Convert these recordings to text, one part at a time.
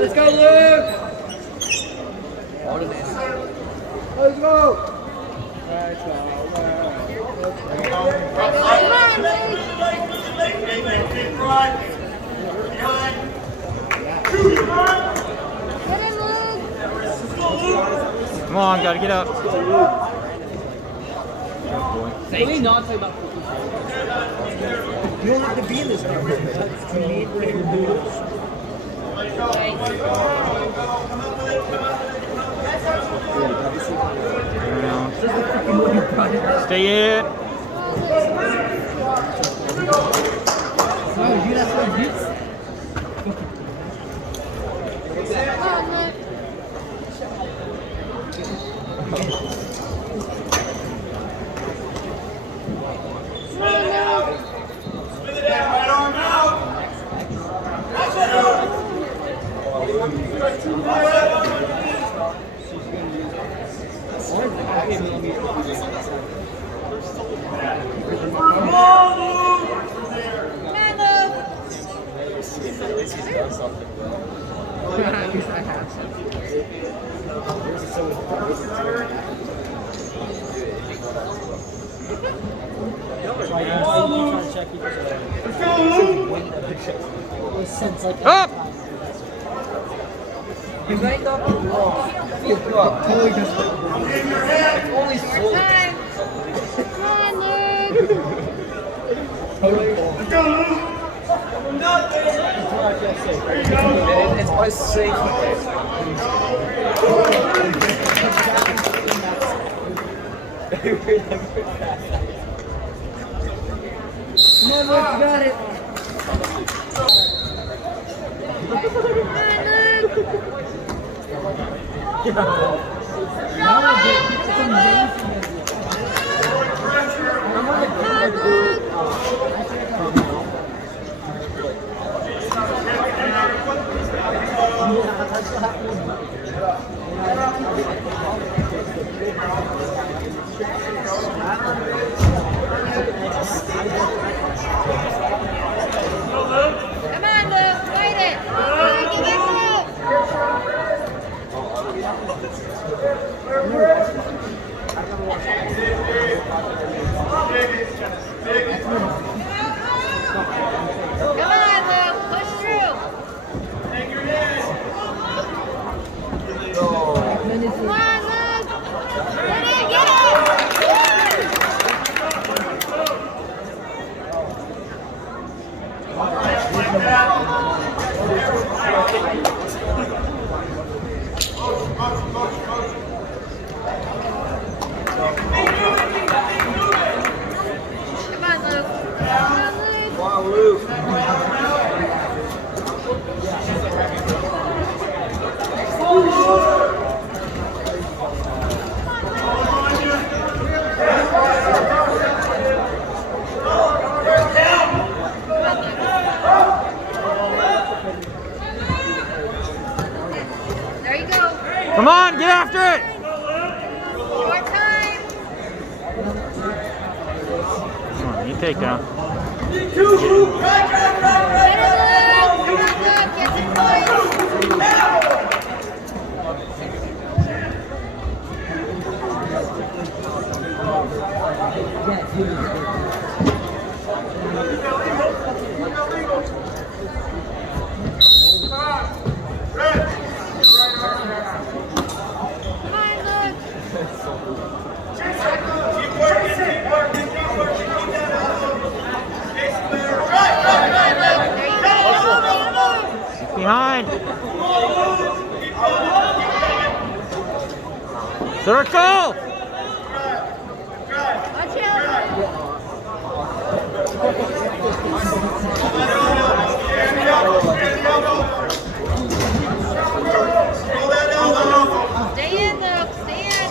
Let's go, Luke! Let's go! Come on, gotta get up. Can we not talk about you don't have to be in this game. You need regular noodles. Stay in. Up! You right up the wall. Totally just only full. It's my safe place. Never got it. Come on, get after it! More time! Come on, you take down. Behind. Circle. Watch out! Stay in though, stay in.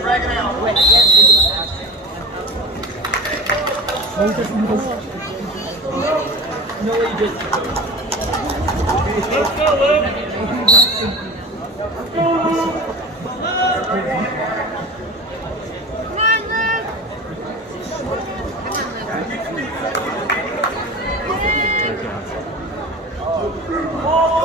Drag it out. No, you didn't. Come on, Luke. Take it.